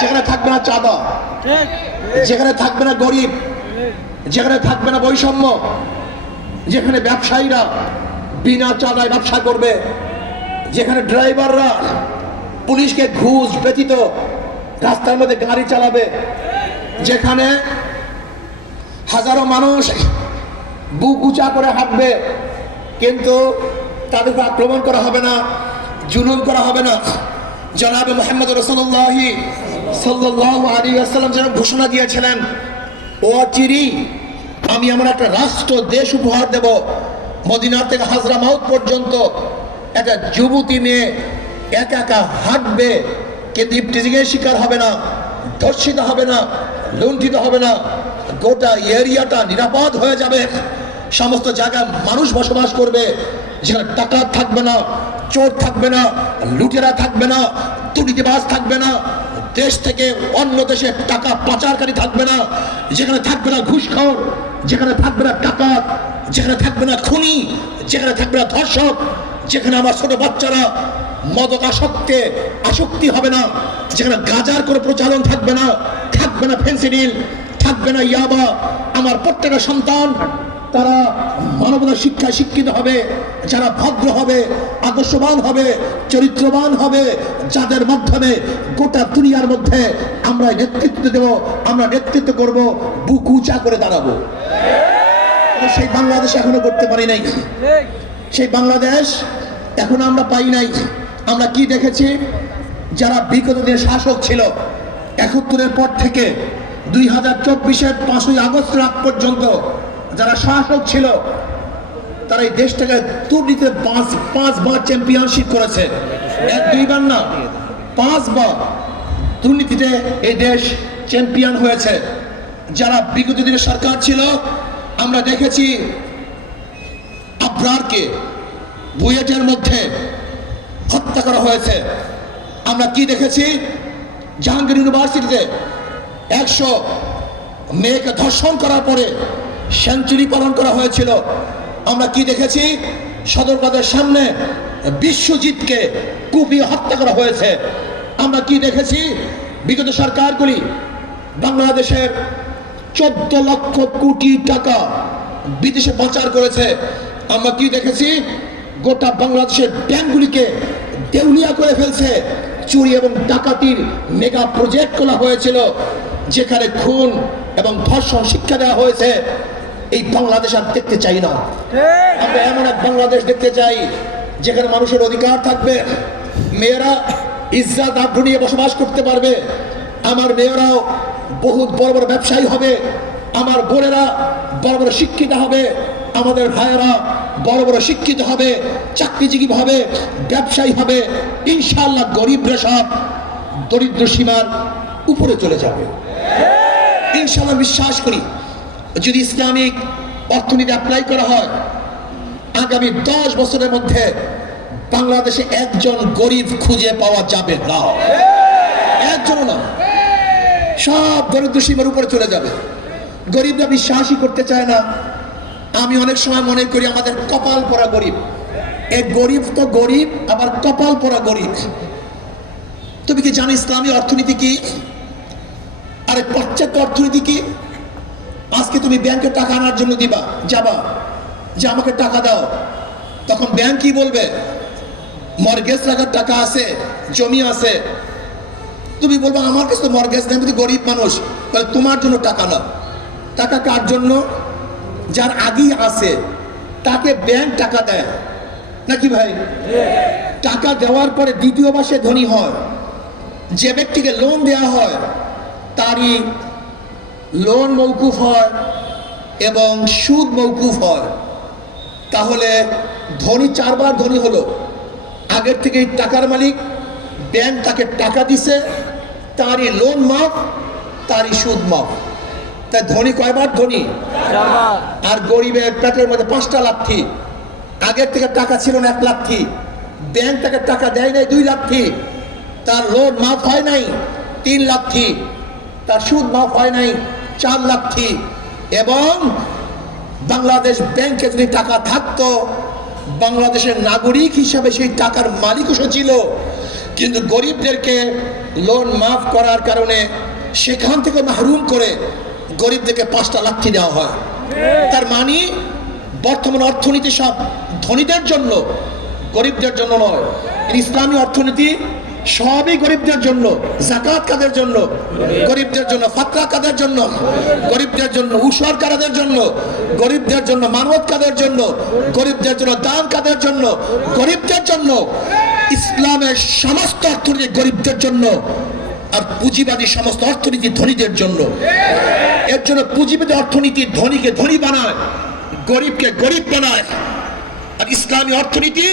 যেখানে থাকবে না চাঁদা, যেখানে থাকবে না গরিব, যেখানে থাকবে না বৈষম্য, যেখানে ব্যবসায়ীরা বিনা চাঁদায় ব্যবসা করবে, যেখানে ড্রাইভাররা পুলিশকে ঘুষ ব্যতীত রাস্তার মধ্যে গাড়ি চালাবে, যেখানে হাজারো মানুষ বুক উঁচা করে হাঁটবে কিন্তু তাদেরকে আক্রমণ করা হবে না, জুলুম করা হবে না। জনাবে মুহাম্মদ রাসূলুল্লাহ সাল্লাল্লাহু আলাইহি ওয়াসাল্লাম যেন ঘোষণা দিয়েছিলেন, ও চিরি আমি আমার একটা রাষ্ট্র দেশ উপহার দেব, মদিনা থেকে হাজরামাউত পর্যন্ত একটা যুবতী মেয়ে একা একা হাঁটবে কিন্তু ইফতিজিংয়ের শিকার হবে না, ধর্ষিত হবে না, লুণ্ঠিত হবে না, গোটা এরিয়াটা নিরাপদ হয়ে যাবে, সমস্ত জায়গায় মানুষ বসবাস করবে, যেখানে টাকা থাকবে না, চোর থাকবে না, লুটেরা থাকবে না, দুর্নীতিবাজ থাকবে না, দেশ থেকে অন্য দেশে টাকা পাচারকারী থাকবে না, যেখানে থাকবে না ঘুষখোর, যেখানে থাকবে না ডাকাত, যেখানে থাকবে না খুনি, যেখানে থাকবে না ধর্ষক, যেখানে আমার ছোট বাচ্চারা মাদকাসক্তে আসক্তি হবে না, যেখানে গাঁজার কোনো প্রচলন থাকবে না, থাকবে না ফেন্সিডিল, থাকবে না ইয়াবা। আমার প্রত্যেকটা সন্তান তারা মানবতা শিক্ষায় শিক্ষিত হবে, যারা ভদ্র হবে, আদর্শবান হবে, চরিত্রবান হবে, যাদের মাধ্যমে গোটা দুনিয়ার মধ্যে আমরা নেতৃত্ব দেব, আমরা নেতৃত্ব করব, বুক উঁচা করে দাঁড়াবো। সেই বাংলাদেশ এখনো করতে পারি নাই, সেই বাংলাদেশ এখনো আমরা পাই নাই। আমরা কি দেখেছি, যারা বিগত দিনের শাসক ছিল ৭১-এর পর থেকে ২০২৪-এর ৫ই আগস্ট রাত পর্যন্ত যারা শাসক ছিল তারা এই দেশটাকে দুর্নীতিতে পাঁচবার চ্যাম্পিয়নশিপ করেছে, এক দুইবার না, 5 বার দুর্নীতিতে এই দেশ চ্যাম্পিয়ন হয়েছে। যারা বিগত দিনের সরকার ছিল আমরা দেখেছি আবরারকে বুয়েটের মধ্যে হত্যা করা হয়েছে। আমরা কি দেখেছি, জাহাঙ্গীর ইউনিভার্সিটিতে 100 মেয়েকে ধর্ষণ করার পরে সেঞ্চুরি পালন করা হয়েছিল। আমরা কি দেখেছি, সদরঘাটের সামনে বিশ্বজিৎকে কুপিয়ে হত্যা করা হয়েছে। আমরা কি দেখেছি, বিগত সরকারগুলি বাংলাদেশের 14 লক্ষ কোটি টাকা বিদেশে পাচার করেছে। আমরা কি দেখেছি, গোটা বাংলাদেশের ব্যাংকগুলিকে দেউলিয়া করে ফেলছে, চুরি এবং ডাকাতির মেগা প্রজেক্ট করা হয়েছিল, যেখানে খুন এবং ধর্ষণ শিক্ষা দেওয়া হয়েছে। এই বাংলাদেশ আর দেখতে চাই না। আমরা এমন এক বাংলাদেশ দেখতে চাই যেখানে মানুষের অধিকার থাকবে, মেয়েরা ইজ্জত আব্রু নিয়ে বসবাস করতে পারবে, আমার মেয়েরাও বহুত বড় বড় ব্যবসায়ী হবে, আমার বোনেরা বড় বড় শিক্ষিত হবে, আমাদের ভাইয়েরা বড় বড় শিক্ষিত হবে, চাকরিজীবী হবে, ব্যবসায়ী হবে। ইনশাআল্লাহ গরিবরা সব দরিদ্র সীমার উপরে চলে যাবে ইনশাআল্লাহ। বিশ্বাস করি যদি ইসলামিক অর্থনীতি অ্যাপ্লাই করা হয়, আগামী 10 বছরের মধ্যে বাংলাদেশে একজন গরিব খুঁজে পাওয়া যাবে না, একজনও না, সব দরিদ্র সীমার উপরে চলে যাবে। গরিবরা বিশ্বাসই করতে চায় না। আমি অনেক সময় মনে করি আমাদের কপাল পরা গরিব, এই গরিব তো গরিব, আবার কপাল পরা গরিব। তুমি কি জানো ইসলামী অর্থনীতি কি? আরে পাশ্চাত্য অর্থনীতি কি? আজকে তুমি ব্যাংকে টাকা আনার জন্য যাবা যে আমাকে টাকা দাও, তখন ব্যাংক কি বলবে, মর্গেজ রাখার টাকা আছে, জমি আছে। তুমি বলবো আমার কাছে তো মর্গেজ নেই, আমি তো গরিব মানুষ। তাহলে তোমার জন্য টাকা নাও। টাকা কার জন্য? যার আগেই আছে তাকে ব্যাংক টাকা দেয় নাকি ভাই? টাকা দেওয়ার পরে দ্বিতীয়বার সে ধনী হয়। যে ব্যক্তিকে লোন দেওয়া হয় তারই লোন মওকুফ হয় এবং সুদ মওকুফ হয়। তাহলে ধনী 4 বার ধনী হলো। আগের থেকেই টাকার মালিক, ব্যাংক তাকে টাকা দিছে, তারই লোন মাফ, তারই সুদ মাফ। তাই ধনী কয়বার ধনী? 4 বার। আর গরিবের পেটের মধ্যে 5টা লাথি। আগের থেকে টাকা ছিল না 1 লাথি, ব্যাংক তাকে টাকা দেয় নাই 2 লাথি, তার লোন মাফ হয় নাই 3 লাথি, তার সুদ মাফ হয় নাই 4 লাথি। এবং বাংলাদেশ ব্যাংকে যদি টাকা থাকতো, বাংলাদেশের নাগরিক হিসাবে সেই টাকার মালিকও ছিল, কিন্তু গরিবদেরকে লোন মাফ করার কারণে সেখান থেকে মাহরুম করে গরিবদেরকে 5টা লাথি দেওয়া হয়। তার মানে বর্তমান অর্থনীতি সব ধনীদের জন্য, গরিবদের জন্য নয়। ইসলামী অর্থনীতি সবই গরিবদের জন্য। যাকাত কাদের জন্য? গরিবদের জন্য। ফাতরা কাদের জন্য? গরিবদের জন্য। উসর কাদের জন্য? গরিবদের জন্য। মানবত কাদের জন্য? গরিবদের জন্য। দান কাদের জন্য? গরিবদের জন্য। ইসলামের সমস্ত অর্থনীতি গরিবদের জন্য, আর পুঁজিবাদী সমস্ত অর্থনীতি ধনীদের জন্য। এর জন্য পুঁজিবাদী অর্থনীতি ধনীকে ধনী বানায়, গরিবকে গরিব বানায়। আর ইসলামী অর্থনীতি